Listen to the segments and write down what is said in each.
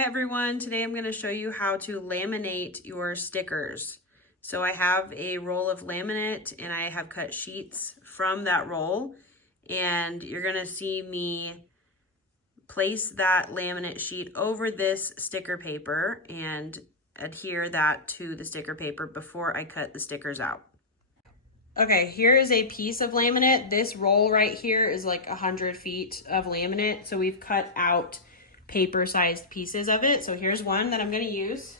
Hi everyone, today I'm going to show you how to laminate your stickers. So I have a roll of laminate and I have cut sheets from that roll, and you're going to see me place that laminate sheet over this sticker paper and adhere that to the sticker paper before I cut the stickers out. Okay, here is a piece of laminate. This roll right here is like 100 feet of laminate, so we've cut out paper-sized pieces of it. So here's one that I'm going to use.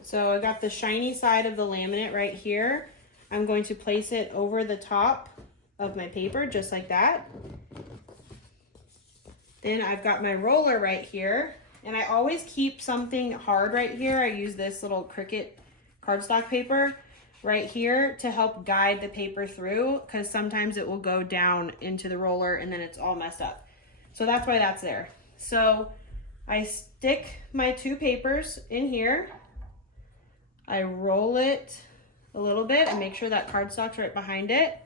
So I got the shiny side of the laminate right here. I'm going to place it over the top of my paper, just like that. Then I've got my roller right here, and I always keep something hard right here. I use this little Cricut cardstock paper right here to help guide the paper through, because sometimes it will go down into the roller and then it's all messed up. So that's why that's there. So I stick my two papers in here. I roll it a little bit and make sure that cardstock's right behind it.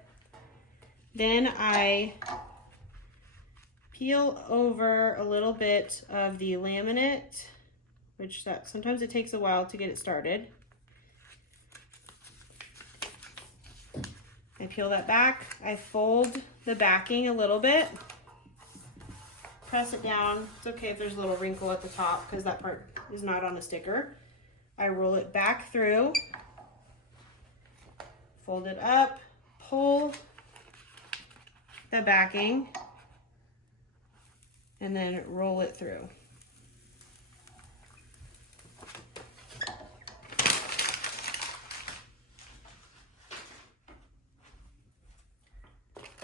Then I peel over a little bit of the laminate, which sometimes it takes a while to get it started. I peel that back, I fold the backing a little bit, press it down. It's okay if there's a little wrinkle at the top because that part is not on a sticker. I roll it back through, fold it up, pull the backing, and then roll it through.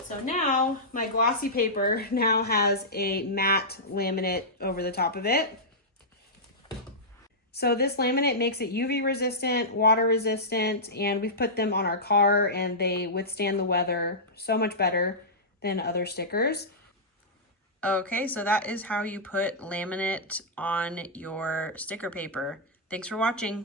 So now my glossy paper now has a matte laminate over the top of it. So this laminate makes it UV resistant, water resistant, and we've put them on our car and they withstand the weather so much better than other stickers. Okay, so that is how you put laminate on your sticker paper. Thanks for watching.